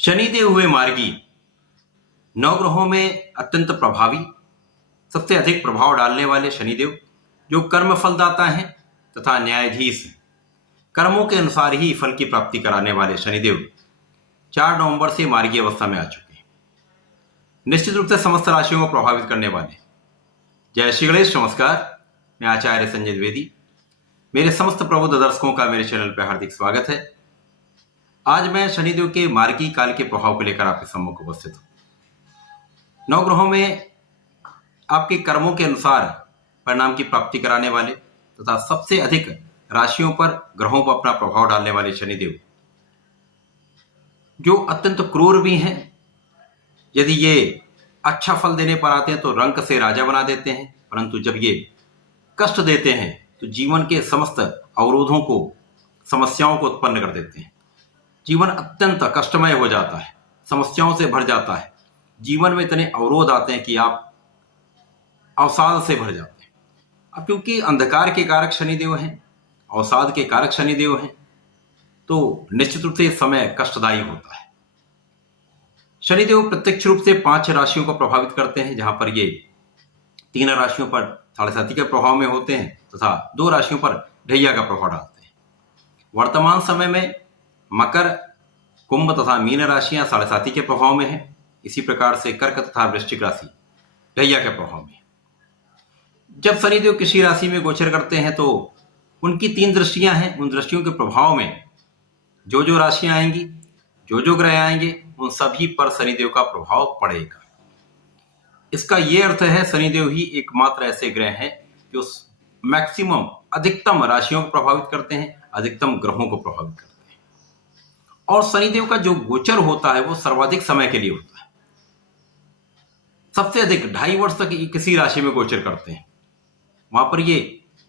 शनिदेव हुए मार्गी। नवग्रहों में अत्यंत प्रभावी, सबसे अधिक प्रभाव डालने वाले शनिदेव जो कर्म फलदाता हैं तथा न्यायाधीश हैं। कर्मों के अनुसार ही फल की प्राप्ति कराने वाले शनिदेव 4 नवंबर से मार्गी अवस्था में आ चुके हैं। निश्चित रूप से समस्त राशियों को प्रभावित करने वाले। जय श्री गणेश, नमस्कार। मैं आचार्य संजय द्विवेदी। मेरे समस्त प्रबुद्ध दर्शकों का मेरे चैनल पर हार्दिक स्वागत है। आज मैं शनिदेव के मार्गी काल के प्रभाव को लेकर आपके सम्मुख उपस्थित हूं। नवग्रहों में आपके कर्मों के अनुसार परिणाम की प्राप्ति कराने वाले तथा सबसे अधिक राशियों पर ग्रहों पर अपना प्रभाव डालने वाले शनिदेव जो अत्यंत क्रूर भी हैं। यदि ये अच्छा फल देने पर आते हैं तो रंक से राजा बना देते हैं, परंतु जब ये कष्ट देते हैं तो जीवन के समस्त अवरोधों को, समस्याओं को उत्पन्न कर देते हैं। जीवन अत्यंत कष्टमय हो जाता है, समस्याओं से भर जाता है। जीवन में इतने अवरोध आते हैं कि आप अवसाद से भर जाते हैं। अब क्योंकि अंधकार के कारक शनिदेव हैं, अवसाद के कारक शनिदेव हैं, तो निश्चित रूप से समय कष्टदायी होता है। शनिदेव प्रत्यक्ष रूप से 5 राशियों को प्रभावित करते हैं, जहां पर ये 3 राशियों पर साढ़े साथी के प्रभाव में होते हैं तथा 2 राशियों पर ढैया का प्रभाव डालते हैं। वर्तमान समय में मकर, कुंभ तथा मीन राशियां साढ़े साथी के प्रभाव में हैं। इसी प्रकार से कर्क तथा वृश्चिक राशि ढैया के प्रभाव में। जब शनिदेव किसी राशि में गोचर करते हैं तो उनकी 3 दृष्टियां हैं। उन दृष्टियों के प्रभाव में जो जो राशियां आएंगी, जो जो ग्रह आएंगे, उन सभी पर शनिदेव का प्रभाव पड़ेगा। इसका यह अर्थ है शनिदेव ही एकमात्र ऐसे ग्रह हैं जो मैक्सिमम, अधिकतम राशियों को प्रभावित करते हैं, अधिकतम ग्रहों को प्रभावित करते हैं। और शनिदेव का जो गोचर होता है वो सर्वाधिक समय के लिए होता है। सबसे अधिक 2.5 वर्ष तक किसी राशि में गोचर करते हैं। वहां पर ये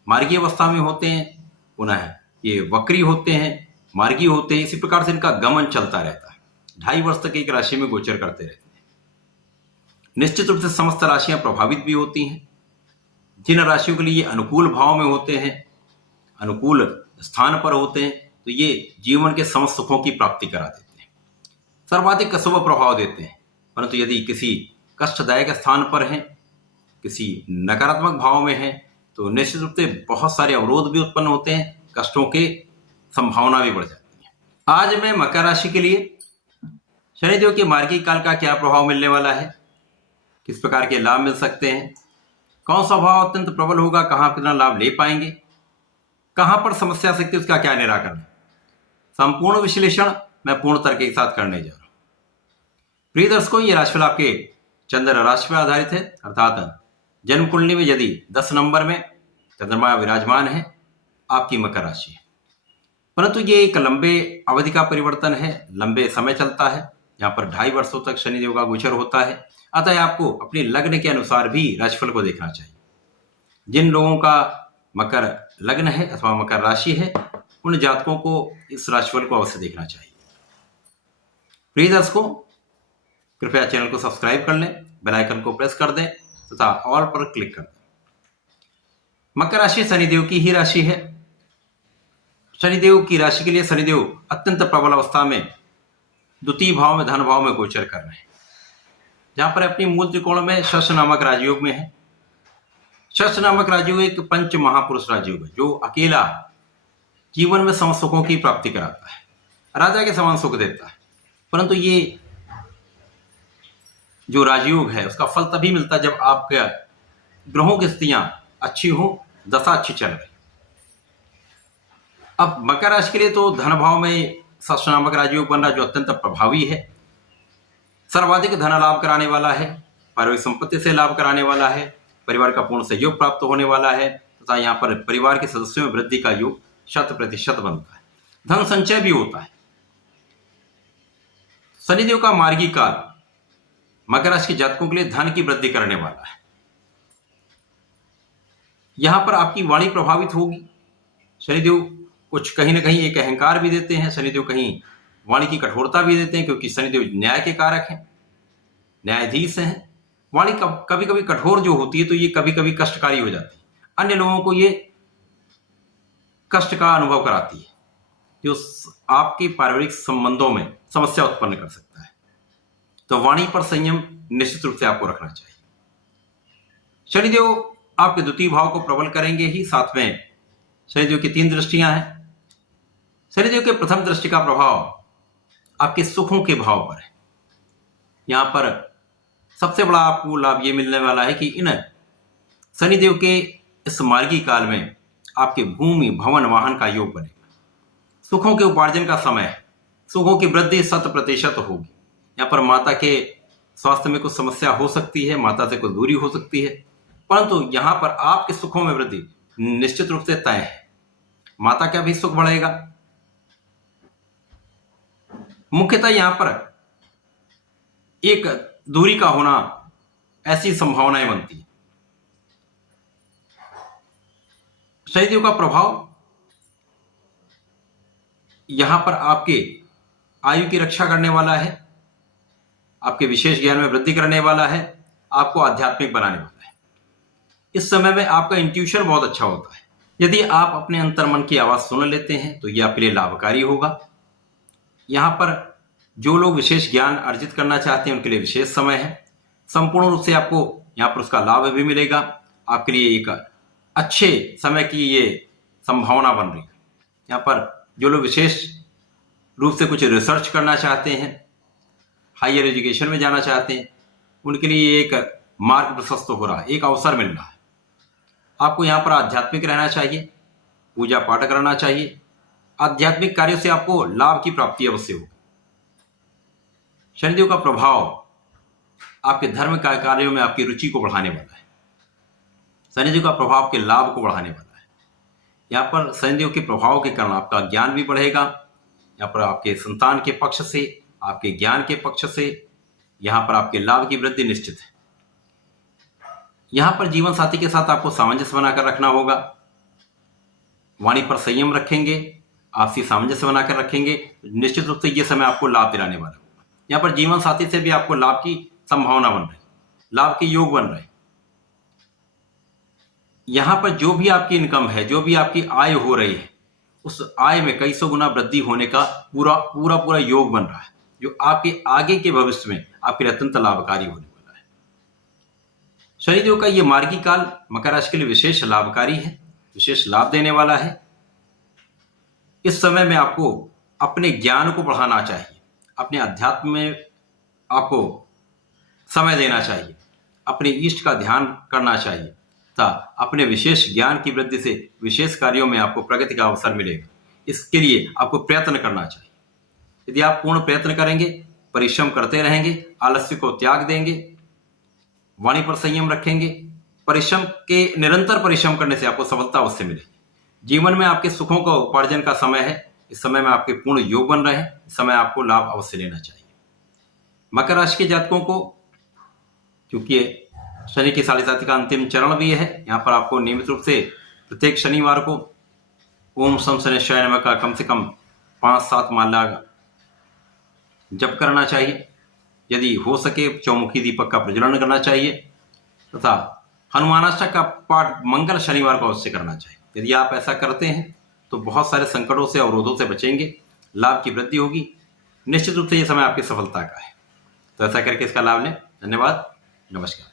मार्गी अवस्था में होते हैं, पुनः ये वक्री होते हैं, मार्गी होते हैं। इसी प्रकार से इनका गमन चलता रहता है। 2.5 वर्ष तक एक राशि में गोचर करते रहते हैं। निश्चित रूप से समस्त राशियां प्रभावित भी होती हैं। जिन राशियों के लिए ये अनुकूल भाव में होते हैं, अनुकूल स्थान पर होते हैं, तो ये जीवन के समस्त सुखों की प्राप्ति करा देते हैं, सर्वाधिक शुभ प्रभाव देते हैं। परंतु यदि किसी कष्टदायक स्थान पर हैं, किसी नकारात्मक भाव में हैं, तो निश्चित रूप से बहुत सारे अवरोध भी उत्पन्न होते हैं, कष्टों की संभावना भी बढ़ जाती है। आज मैं मकर राशि के लिए शनिदेव के मार्गी काल का क्या प्रभाव मिलने वाला है, किस प्रकार के लाभ मिल सकते हैं, कौन सा भाव अत्यंत प्रबल होगा, कहां कितना लाभ ले पाएंगे, कहां पर समस्या सकती है, उसका क्या निराकरण है, संपूर्ण विश्लेषण मैं पूर्ण तर्क के साथ करने जा रहा हूं। प्रिय दर्शकों, ये राशिफल आपके चंद्र राशि पर आधारित है, अर्थात जन्म कुंडली में यदि 10 नंबर में चंद्रमा विराजमान है, आपकी मकर राशि है। परंतु ये एक लंबे अवधि का परिवर्तन है, लंबे समय चलता है, यहाँ पर 2.5 वर्षों तक शनिदेव का गोचर होता है। अतः आपको अपने लग्न के अनुसार भी राशिफल को देखना चाहिए। जिन लोगों का मकर लग्न है अथवा मकर राशि है, उन जातकों को इस राशिफल को अवश्य देखना चाहिए। प्रिय दर्शकों, कृपया चैनल को सब्सक्राइब कर लें, बेल आइकन को प्रेस कर दें तथा ऑल पर क्लिक कर दें। मकर राशि शनिदेव की ही राशि है। शनिदेव की राशि के लिए शनिदेव अत्यंत प्रबल अवस्था में द्वितीय भाव में, धन भाव में गोचर कर रहे हैं, जहां पर अपनी मूल त्रिकोण में शश नामक राजयोग में है। शश नामक राजयोग एक पंच महापुरुष राजयोग है जो अकेला जीवन में समस्त सुखों की प्राप्ति कराता है, राजा के समान सुख देता है। परंतु ये जो राजयोग है उसका फल तभी मिलता है जब आपके ग्रहों की स्थितियां अच्छी हो, दशा अच्छी चल रही। अब मकर राशि के लिए तो धन भाव में शश नामक राजयोग बन रहा जो अत्यंत प्रभावी है, सर्वाधिक धन लाभ कराने वाला है, पारिवारिक संपत्ति से लाभ कराने वाला है, परिवार का पूर्ण सहयोग प्राप्त होने वाला है तथा यहाँ पर परिवार के सदस्यों में वृद्धि का योग 100% बनता है। धन संचय भी होता है। शनिदेव का मार्गी काल मकर राशि के जातकों के लिए धन की वृद्धि करने वाला है। यहां पर आपकी वाणी प्रभावित होगी। शनिदेव कुछ कहीं ना कहीं एक अहंकार भी देते हैं, शनिदेव कहीं वाणी की कठोरता भी देते हैं, क्योंकि शनिदेव न्याय के कारक हैं, न्यायाधीश हैं। वाणी कभी कभी कठोर जो होती है तो ये कभी कभी कष्टकारी हो जाती है, अन्य लोगों को ये कष्ट का अनुभव कराती है। जो आपके पारिवारिक संबंधों में समस्या उत्पन्न कर सकता है। तो वाणी पर संयम निश्चित रूप से आपको रखना चाहिए। शनिदेव आपके द्वितीय भाव को प्रबल करेंगे ही, साथ में शनिदेव की 3 दृष्टियां हैं। शनिदेव के प्रथम दृष्टि का प्रभाव आपके सुखों के भाव पर है। यहां पर सबसे बड़ा आपको लाभ यह मिलने वाला है कि इन शनिदेव के इस मार्गी काल में आपके भूमि भवन वाहन का योग बनेगा। सुखों के उपार्जन का समय है। सुखों की वृद्धि 100% होगी। यहाँ पर माता के स्वास्थ्य में कुछ समस्या हो सकती है, माता से कुछ दूरी हो सकती है, परंतु यहाँ पर आपके सुखों में वृद्धि निश्चित रूप से तय है। माता का भी सुख बढ़ेगा। मुख्यतः यहाँ पर एक दूरी का होना, ऐसी संभावनाएं बनती है। शनिदेव का प्रभाव यहां पर आपके आयु की रक्षा करने वाला है, आपके विशेष ज्ञान में वृद्धि करने वाला है, आपको आध्यात्मिक बनाने वाला है। इस समय में आपका इंट्यूशन बहुत अच्छा होता है। यदि आप अपने अंतर्मन की आवाज सुन लेते हैं तो यह आपके लिए लाभकारी होगा। यहां पर जो लोग विशेष ज्ञान अर्जित करना चाहते हैं उनके लिए विशेष समय है। संपूर्ण रूप से आपको यहां पर उसका लाभ भी मिलेगा। आपके लिए एक अच्छे समय की ये संभावना बन रही है। यहाँ पर जो लोग विशेष रूप से कुछ रिसर्च करना चाहते हैं, हायर एजुकेशन में जाना चाहते हैं, उनके लिए एक मार्ग प्रशस्त हो रहा है, एक अवसर मिल रहा है। आपको यहाँ पर आध्यात्मिक रहना चाहिए, पूजा पाठ करना चाहिए। आध्यात्मिक कार्यों से आपको लाभ की प्राप्ति अवश्य हो। शनिदेव का प्रभाव आपके धर्म का कार्यों में आपकी रुचि को बढ़ाने वाला है। शनिदेव का प्रभाव के लाभ को बढ़ाने वाला है। यहाँ पर शनिदेव के प्रभाव के कारण आपका ज्ञान भी बढ़ेगा। यहाँ पर आपके संतान के पक्ष से, आपके ज्ञान के पक्ष से यहाँ पर आपके लाभ की वृद्धि निश्चित है। यहाँ पर जीवन साथी के साथ आपको सामंजस्य बनाकर रखना होगा। वाणी पर संयम रखेंगे, आपसी सामंजस्य बनाकर रखेंगे, निश्चित रूप से यह समय आपको लाभ दिलाने वाला होगा। यहाँ पर जीवन साथी से भी आपको लाभ की संभावना बन रही, लाभ के योग बन रहे। यहां पर जो भी आपकी इनकम है, जो भी आपकी आय हो रही है, उस आय में कई सौ गुना वृद्धि होने का पूरा योग बन रहा है, जो आपके आगे के भविष्य में आपके लिए अत्यंत लाभकारी होने वाला है। शनिदेव का यह मार्गी काल मकर राशि के लिए विशेष लाभकारी है, विशेष लाभ देने वाला है। इस समय में आपको अपने ज्ञान को बढ़ाना चाहिए, अपने अध्यात्म में आपको समय देना चाहिए, अपने इष्ट का ध्यान करना चाहिए तथा अपने विशेष ज्ञान की वृद्धि से विशेष कार्यों में आपको प्रगति का अवसर मिलेगा। इसके लिए आपको प्रयत्न करना चाहिए। यदि आप पूर्ण प्रयत्न करेंगे, परिश्रम करते रहेंगे, आलस्य को त्याग देंगे, वाणी पर संयम रखेंगे, परिश्रम के निरंतर परिश्रम करने से आपको सफलता अवश्य मिलेगी। जीवन में आपके सुखों का उपार्जन का समय है। इस समय में आपके पूर्ण योग बन रहे हैं। इस समय आपको लाभ अवश्य लेना चाहिए। मकर राशि के जातकों को क्योंकि शनि की साढ़ेसाती का अंतिम चरण भी है, यहाँ पर आपको नियमित रूप से प्रत्येक शनिवार को ओम सम शनिश्चराय नमः का कम से कम 5-7 माला जप करना चाहिए। यदि हो सके चौमुखी दीपक का प्रज्वलन करना चाहिए तथा हनुमानाष्टक का पाठ मंगल शनिवार को अवश्य करना चाहिए। यदि आप ऐसा करते हैं तो बहुत सारे संकटों से, अवरोधों से बचेंगे, लाभ की वृद्धि होगी। निश्चित रूप से यह समय आपकी सफलता का है। तो ऐसा करके इसका लाभ लें। धन्यवाद। नमस्कार।